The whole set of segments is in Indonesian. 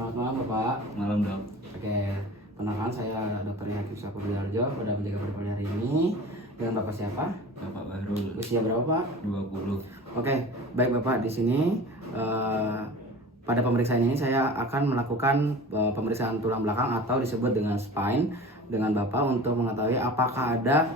Selamat malam Bapak. Malam dok. Oke, kenalkan saya Dr. Hakim Sapudarjo pada menjaga pada hari ini. Dengan Bapak siapa? Bapak Bahrul. Usia berapa Pak? 20. Oke, baik Bapak, di sini pada pemeriksaan ini saya akan melakukan pemeriksaan tulang belakang atau disebut dengan spine dengan Bapak untuk mengetahui apakah ada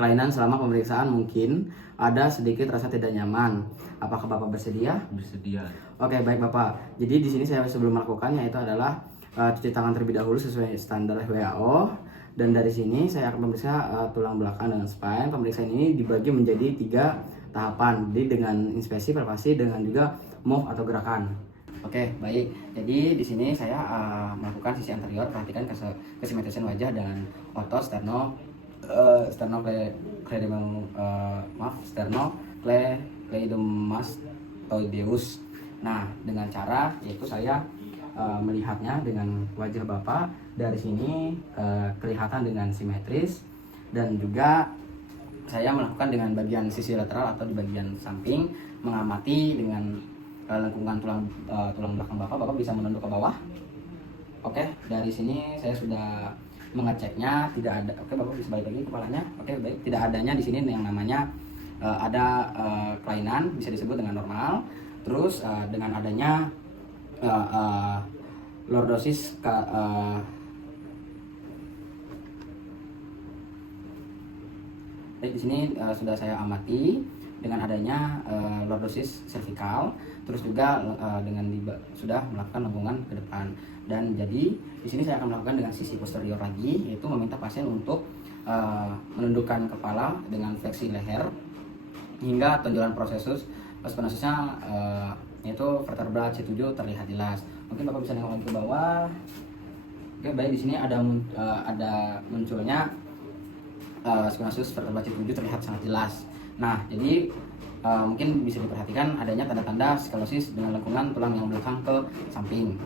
kelainan selama pemeriksaan. Mungkin ada sedikit rasa tidak nyaman. Apakah Bapak bersedia? Bersedia. Oke, baik Bapak. Jadi di sini saya sebelum melakukannya itu adalah cuci tangan terlebih dahulu sesuai standar WHO. Dan dari sini saya akan memeriksa tulang belakang dengan spine. Pemeriksaan ini dibagi menjadi 3 tahapan. Jadi dengan inspeksi, palpasi, dengan juga move atau gerakan. Oke, baik. Jadi di sini saya melakukan sisi anterior. Perhatikan kesimetrisan wajah dan otot sternocleidomastoideus. Nah, dengan cara yaitu saya melihatnya dengan wajah Bapak dari sini kelihatan dengan simetris, dan juga saya melakukan dengan bagian sisi lateral atau di bagian samping, mengamati dengan lengkungan tulang belakang Bapak. Bapak bisa menunduk ke bawah. Oke, dari sini saya sudah mengeceknya, tidak ada. Oke, Bapak bisa balik lagi kepalanya. Oke, baik, tidak adanya di sini yang namanya ada kelainan, bisa disebut dengan normal. Terus dengan adanya lordosis baik, di sini sudah saya amati dengan adanya lordosis cervical, terus juga sudah melakukan lengkungan ke depan. Dan jadi di sini saya akan melakukan dengan sisi posterior lagi, yaitu meminta pasien untuk menundukkan kepala dengan fleksi leher hingga tonjolan prosesus spinatusnya yaitu vertebra C7 terlihat jelas. Mungkin Bapak bisa nengok lagi ke bawah. Oke, baik, di sini ada munculnya spinatus vertebra C7 terlihat sangat jelas. Nah, jadi mungkin bisa diperhatikan adanya tanda-tanda sklerosis dengan lengkungan tulang yang belakang ke samping.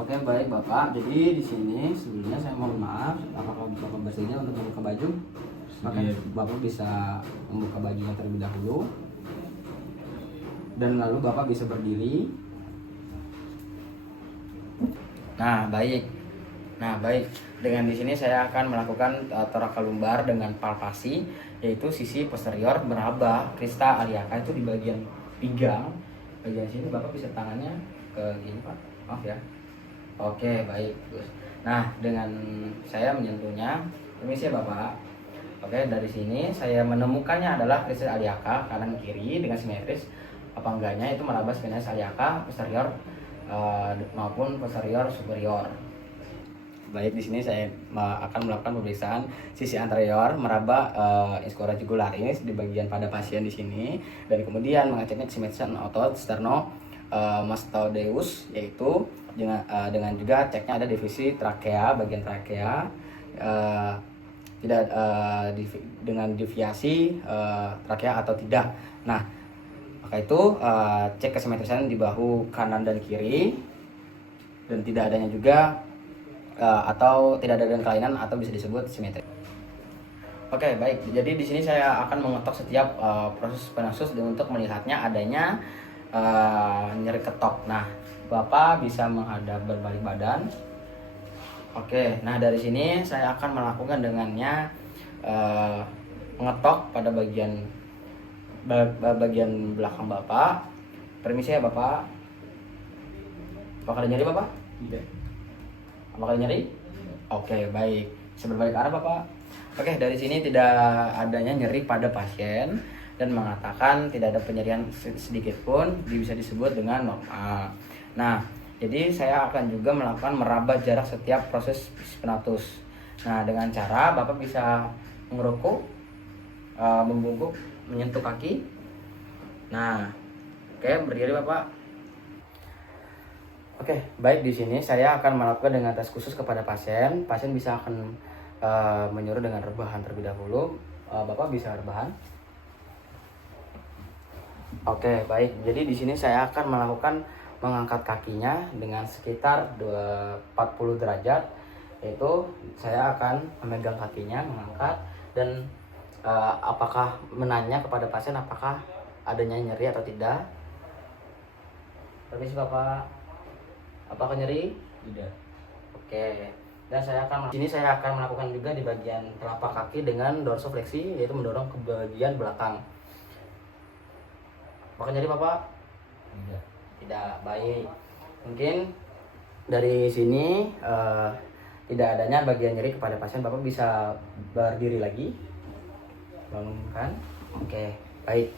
Oke, baik Bapak. Jadi di sini sebelumnya saya mohon maaf, apakah Bapak bersedia untuk membuka baju? Maka Bapak bisa membuka bajunya terlebih dahulu. Dan lalu Bapak bisa berdiri. Nah, baik. Dengan di sini saya akan melakukan thoracal lumbar dengan palpasi, yaitu sisi posterior meraba crista iliaca itu di bagian pinggang. Bagian sini Bapak bisa tangannya ke gini Pak. Maaf ya. Oke, baik. Nah, dengan saya menyentuhnya, permisi ya Bapak. Oke, dari sini saya menemukannya adalah crista iliaca kanan kiri dengan simetris. Apa enggaknya itu meraba spinalis iliaca posterior maupun posterior superior. Baik, di sini saya akan melakukan pemeriksaan sisi anterior meraba ischora jugularis di bagian pada pasien di sini, dan kemudian mengeceknya kesimetrisan otot sternocleidomastoideus, yaitu dengan juga ceknya ada divisi trakea, bagian trakea tidak dengan deviasi trakea atau tidak. Nah, maka itu cek kesimetrisan di bahu kanan dan kiri, dan tidak adanya juga atau tidak ada kelainan atau bisa disebut simetri. Oke, baik. Jadi di sini saya akan mengetok setiap proses penasus untuk melihatnya adanya nyeri ketok. Nah, Bapak bisa menghadap berbalik badan. Oke, nah dari sini saya akan melakukan dengannya mengetok pada bagian belakang Bapak. Permisi ya Bapak. Apakah ada nyeri Bapak? Tidak. Apakah ada nyeri? Oke, baik. Bisa berbalik arah Bapak. Oke, dari sini tidak adanya nyeri pada pasien dan mengatakan tidak ada penyerian sedikit pun, bisa disebut dengan normal. Nah, jadi saya akan juga melakukan meraba jarak setiap proses spinatus. Nah, dengan cara Bapak bisa mengerukuk, membungkuk, menyentuh kaki. Nah, oke, berdiri Bapak. Oke, baik, di sini saya akan melakukan dengan tes khusus kepada pasien. Pasien bisa akan menyuruh dengan rebahan terlebih dahulu. Bapak bisa rebahan. Oke, baik. Jadi di sini saya akan melakukan mengangkat kakinya dengan sekitar 40 derajat. Yaitu saya akan memegang kakinya, mengangkat, dan apakah menanya kepada pasien apakah adanya nyeri atau tidak. Permisi Bapak. Apakah nyeri? Tidak. Oke. Dan saya akan melakukan juga di bagian telapak kaki dengan dorsofleksi, yaitu mendorong ke bagian belakang. Apakah nyeri Bapak? Tidak. Tidak. Baik. Mungkin dari sini tidak adanya bagian nyeri kepada pasien, Bapak bisa berdiri lagi. Bangunkan. Oke, baik.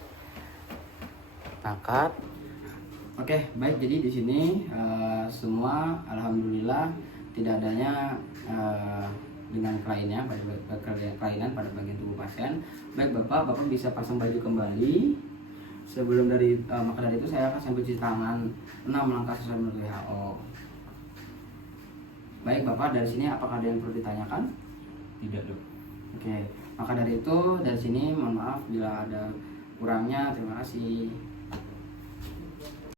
Angkat. Oke, baik. Jadi di sini semua alhamdulillah tidak adanya dengan kelainan pada bagian tubuh pasien. Baik Bapak bisa pasang baju kembali. Sebelum maka dari itu saya akan sambil cuci tangan 6 langkah sesuai menurut WHO. Baik Bapak, dari sini apakah ada yang perlu ditanyakan? Tidak, Dok. Oke, maka dari itu dari sini mohon maaf bila ada kurangnya. Terima kasih.